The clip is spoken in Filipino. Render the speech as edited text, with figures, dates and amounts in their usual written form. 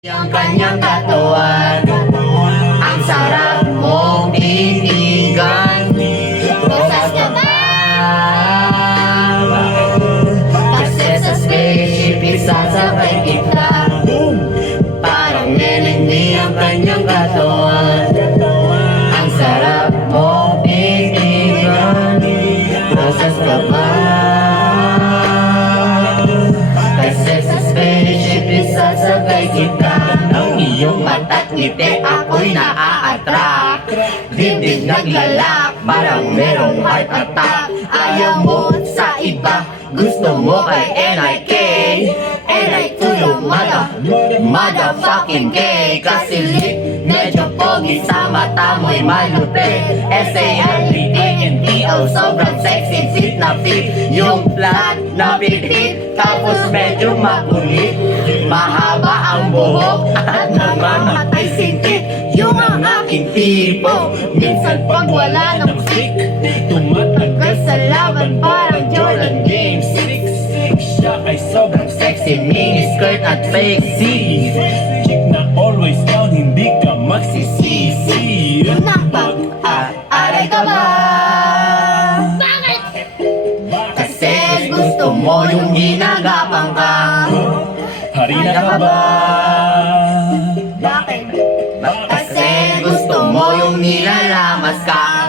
Ang kanyang katawan, ang sarap mong titigan. Rosas ka ba? Kasi sa spaceship isasabay kita. Parang neneng ang kanyang katawan, ang sarap mong titigan. Rosas ka ba? Kasi sa spaceship isasabay kita. Ang iyong mata't ngiti ako'y naa-attract. Dibdib naglalak, parang merong heart attack. Ayaw mo sa iba, gusto mo kay NIK. NIK to the motherfucking gay. Kasi lit, medyo pogi sa mata mo'y malupit. SALBANTO, sobrang sexy, fit na fit. Yung flat na fit, tapos medyo makulit. Mahaba ang buhok at namamatay sintik. Yung ang aking tipo, minsan pag wala ng stick, tumatagal sa laban parang Jordan Games. 6'6", siya ay sobrang Sexy mini skirt at fake C. chick na always down, hindi ka magsisisi. Yun ang pag-aaray ka ba? Bakit? Kasi gusto mo yung ginagapang ka. Harina ka ba? Bakit? Kasi gusto mo yung nilalamas ka.